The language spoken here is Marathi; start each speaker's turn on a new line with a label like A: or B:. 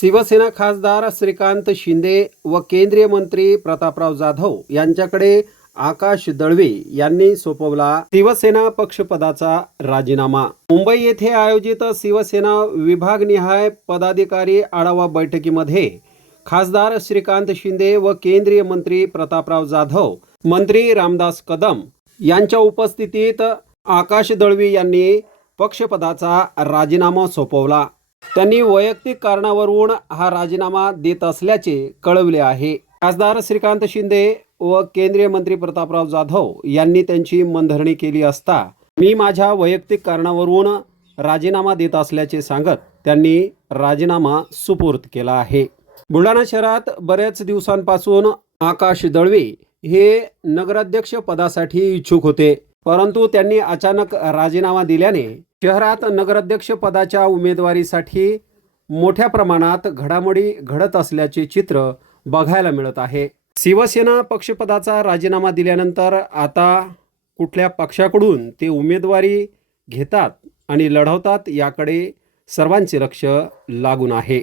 A: शिवसेना खासदार श्रीकांत शिंदे व केंद्रीय मंत्री प्रतापराव जाधव यांच्याकडे आकाश दळवे यांनी सोपवला शिवसेना पक्षपदाचा राजीनामा. मुंबई येथे आयोजित शिवसेना विभागनिहाय पदाधिकारी आढावा बैठकीमध्ये खासदार श्रीकांत शिंदे व केंद्रीय मंत्री प्रतापराव जाधव मंत्री रामदास कदम यांच्या उपस्थितीत आकाश दळवी यांनी पक्षपदाचा राजीनामा सोपवला. त्यांनी वैयक्तिक कारणावरून हा राजीनामा देत असल्याचे कळवले आहे. खासदार श्रीकांत शिंदे व केंद्रीय मंत्री प्रतापराव जाधव यांनी त्यांची मनधरणी केली असता मी माझ्या वैयक्तिक कारणावरून राजीनामा देत असल्याचे सांगत त्यांनी राजीनामा सुपूर्द केला आहे. बुलढाणा शहरात बऱ्याच दिवसांपासून आकाश दळवे हे नगराध्यक्ष पदासाठी इच्छुक होते. परंतु त्यांनी अचानक राजीनामा दिल्याने शहरात नगराध्यक्ष पदाच्या उमेदवारीसाठी मोठ्या प्रमाणात घडामोडी घडत असल्याचे चित्र बघायला मिळत आहे. शिवसेना पक्षपदाचा राजीनामा दिल्यानंतर आता कुठल्या पक्षाकडून ते उमेदवारी घेतात आणि लढवतात याकडे सर्वांचे लक्ष लागून आहे.